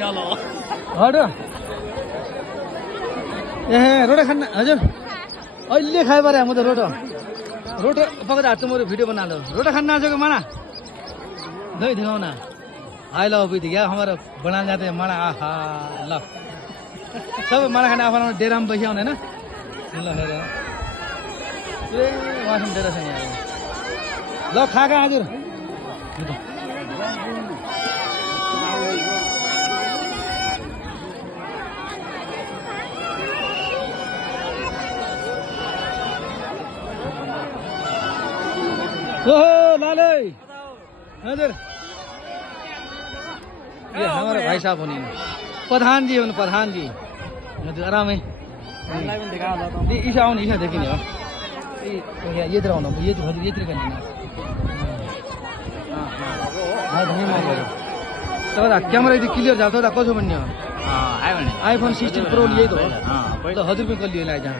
हटो ए रोटा खाना हजुर अहिले खाए परे म त रोटो पकाएर हाल्छु म वीडियो बना लो रोटा खाना आज माना नहीं दिखाओ ना आई लो अभी दिखा हमारा बना जाते हैं माना आहा ल सब माना खाना आफ्नो डेरा में बैठा हुने ना ल हेर ए वासम डेरा छ नि ल खाका हजुर ओहो लाले हजुर ये हमारे भाई साहब होने प्रधान जी हुन् प्रधान जी हजुर आरामै ईशा आउनु ईशा देखिने हो ये तरह आउनु ये तो हजुर यतिर गर्ने तर क्यामेरा यदि क्लियर जान्छ त कसो भन्ने हो आइफोन 16 प्रो यही त हो त हजुरको कलियो लाइ जहाँ